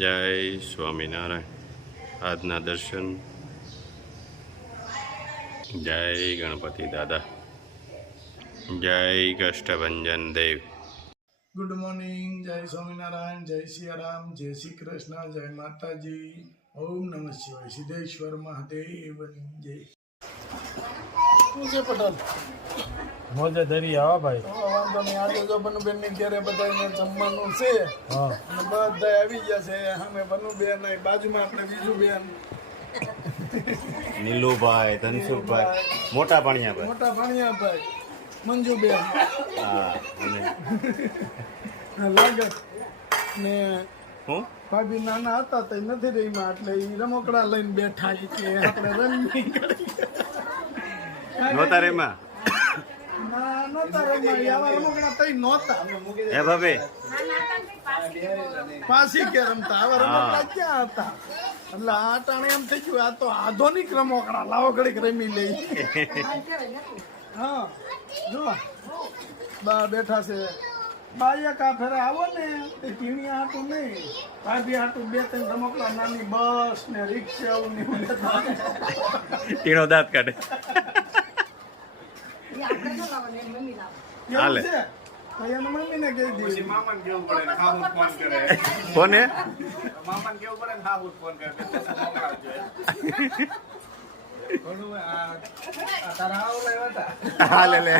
જય સ્વામિનારાયણ. આજના દર્શન. જય ગણપતિ દાદા. જય કષ્ટભંજન દેવ. Good morning. જય સ્વામિનારાયણ, જય સિયારામ, જય શ્રી કૃષ્ણ, જય માતાજી. ઓમ નમઃ શિવાય. સિદ્ધેશ્વર મહાદેવની જય. શું છે પટેલ? મોજે ધરી આવા ભાઈ. વાંધો નહીં. આજે જો બનુબેન ની ઘરે બધાને જમવાનું છે અને બધા આવી ગયા છે. અમે બનુબેન બાજુમાં આપણે બીજું નીલુભાઈ, ધનસુખભાઈ, મોટા પાણીયા મોટા ભાણિયાભાઈ, મંજુબેન, હા, અને લાગત ને હું ભાભી નાના હતા તો નથી રહીમાં એટલે એ રમકડા લઈને બેઠા કે આપણે રમી નહોતા રેમાં ના નહોતા રમ્યા. આવા રમકડા તઈ નહોતા. હે ભાભી? પાછી કે રમતા આવા રમકડા ક્યાં હતા? એટલે આ ટાણે એમ થઈ ગયું આ તો આધુનિક રમકડા લાવો ઘડીક રમી લઈ. હા જો બા બેઠા છે. બાયા કા ફેરે આવો ને તે ટીણી હાટું નહીં, ભાભી હાટું બે ત્રણ રમકડા નાની બસ ને રિક્ષા ને ટીણો દાંત કાઢે. હાલે. કેવું છે? તો એની મમ્મીને કહી દીધી. કોને? હા લે લે.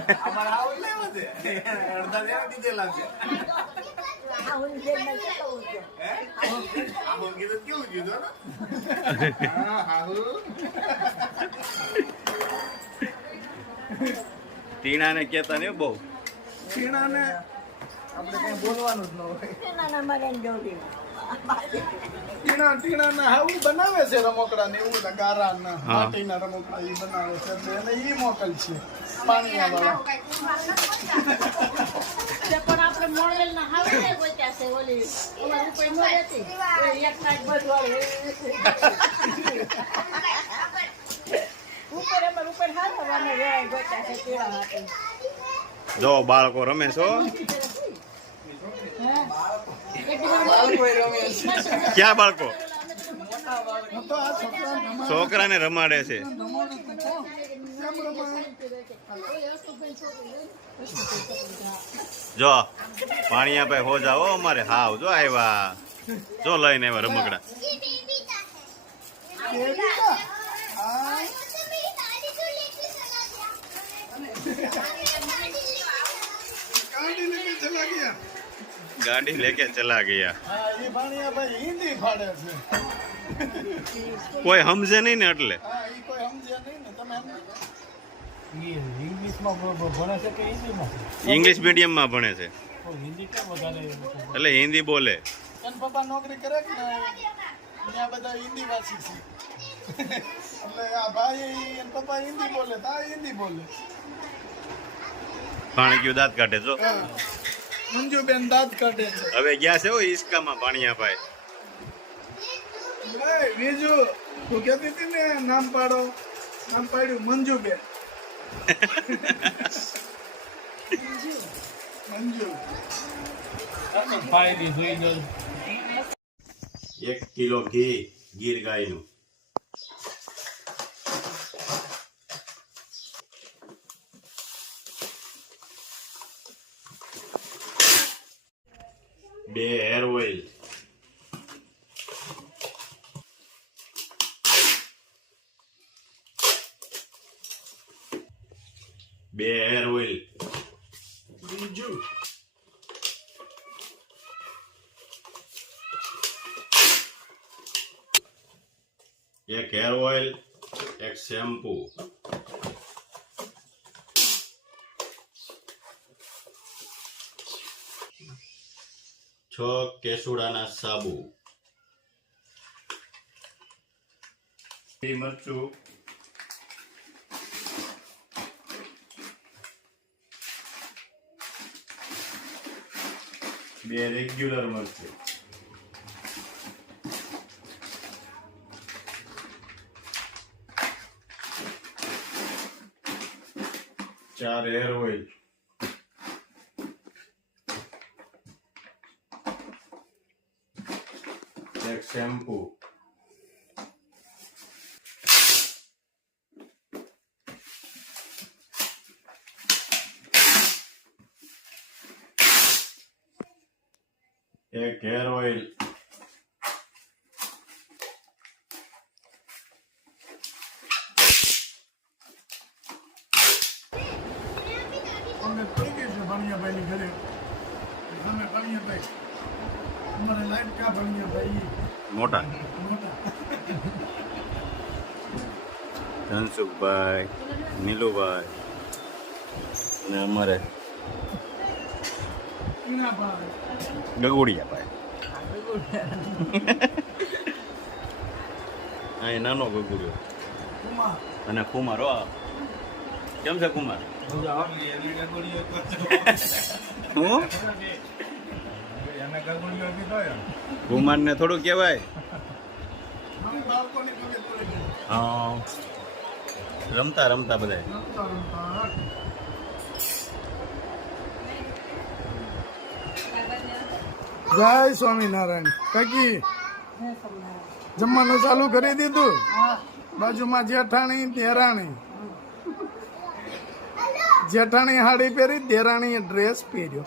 ટીણા ને કેતા ને બહુ. ટીણાને આપણે કઈ બોલવાનું જ ન હોય. ટીણા હાવું બનાવે છે રમકડા ને એવું ગારા ના માટીના રમકડા એ બનાવે છે એટલે એને ઈ મોકલ છે પાણીયા વાળા. પણ આપણે મોડેલ ના હાવે ને ગોત્યા છે ઓલી ઓલા ઉપર મોડે હતી એક નાખ બધું ઉપર અમાર ઉપર હાથવાને વેય ગોત્યા છે કેવા માટે. જો બાળકો રમે છો. ક્યાં બાળકો? તો આ છોકરા છોકરાને રમાડે છે. જો પાણીયા ભાઈ હો જાઓ અમારે. હાવ જો આવ્યા. જો લઈને આવ્યા રમકડા. ગાડી લેકે ચલા ગયા. એ ભાણિયાભાઈ હિન્દી ફાડે છે. કોઈ સમજે નહીં ને એટલે. હા એ કોઈ સમજે નહીં ને તમે ઇંગ્લિશમાં ભણે છે કે હિન્દીમાં? ઇંગ્લિશ મીડિયમમાં ભણે છે હિન્દી કેમ વધારે? એટલે હિન્દી બોલે. એન પપ્પા નોકરી કરે કે ને ત્યાં બધા હિન્દી ભાષી છે એટલે આ ભાઈ એન પપ્પા હિન્દી બોલે તો આ હિન્દી બોલે. પાણી દાંત કાઢે જો. મંજુબેન દાંત કાઢે છે. હવે ગયા છે હો ઈસકામાં પાણીયા ભાઈ. બીજું તું કહેતી હતી ને નામ પાડો. નામ પાડ્યું મંજુબેન. મંજુ 1 કિલો ઘી ગીર ગાયનું. બે હેર ઓઇલ. બે હેર ઓઇલ. બીજું એક હેર ઓઇલ, એક શેમ્પુ, છ કેસુડાના સાબુ, મરચું, બે રેગ્યુલર મરચું, ચાર હેર ઓઇલ, એક શેમ્પુ, એક હેર ઓઇલ, અમે પડી ગઈ છે ભણિયાભાઈની ઘરે. અમે ભણિયાભાઈ અમારે લાઈટ કા ભણિયાભાઈ મોટા મોટા ધનસુખભાઈ, નીલુભાઈ અને અમારે ઈનાભાઈ ગગુડિયાભાઈ. અહીં નાનો ગગુડિયો કુમાર અને કુમાર. હો કેમ છે કુમાર? હું કુમાર ને થોડું કહેવાય. મને બાળકોની ખબર પડી ગઈ. હા, રમતા રમતા બધા. રમતા રમતા જય સ્વામિનારાયણ. કાકી જમવાનું ચાલુ કરી દીધું? બાજુમાં જેઠાણી દેરાણી. જેઠાણી હાડી પહેરી, દેરાણીએ ડ્રેસ પહેર્યો.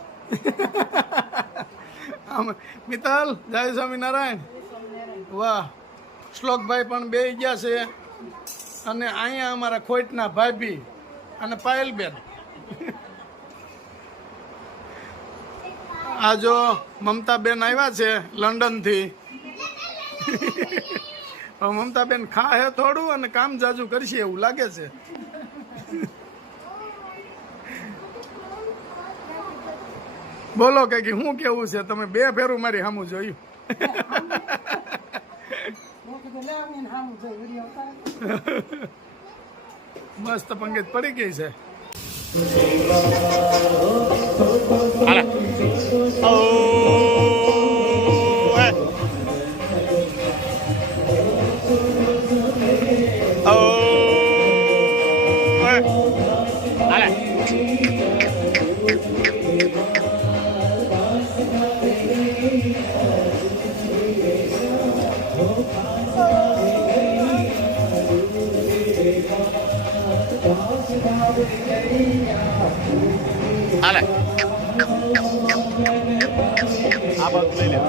આમ મિત્તલ જય સ્વામિનારાયણ. વાહ, શ્લોકભાઈ પણ બે ગયા છે અને અહીંયા અમારા ખોટના ભાભી અને પાયલબેન. આ જો મમતાબેન આવ્યા છે લંડનથી. હવે મમતાબેન ખા હે થોડું અને કામ જાજુ કરશે એવું લાગે છે. બોલો કે શું કેવું છે? તમે બે ફેરું મારી સામું જોયું. મસ્ત પંગત પડી ગઈ છે. હાલે આ બાજુ લઈ લે.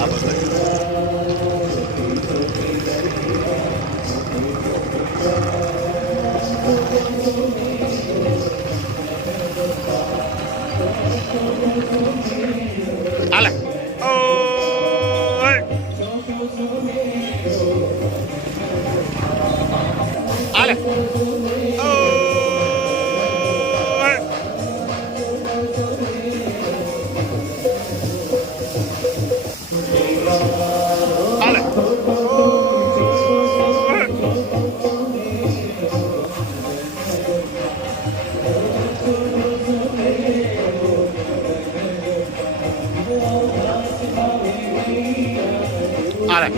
આ બાજુ લઈ લે. હાલે હાલે હાલે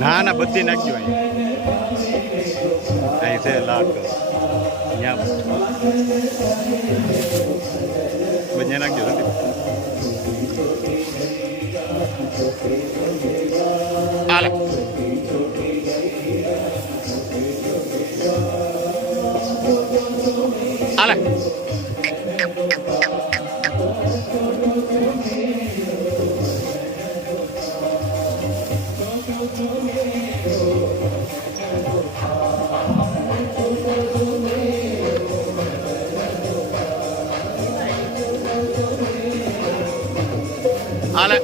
ના ના બધી નાખજો અહીં છે લાટ અહીંયા બધા નાખજો હાલે હાલે હાલે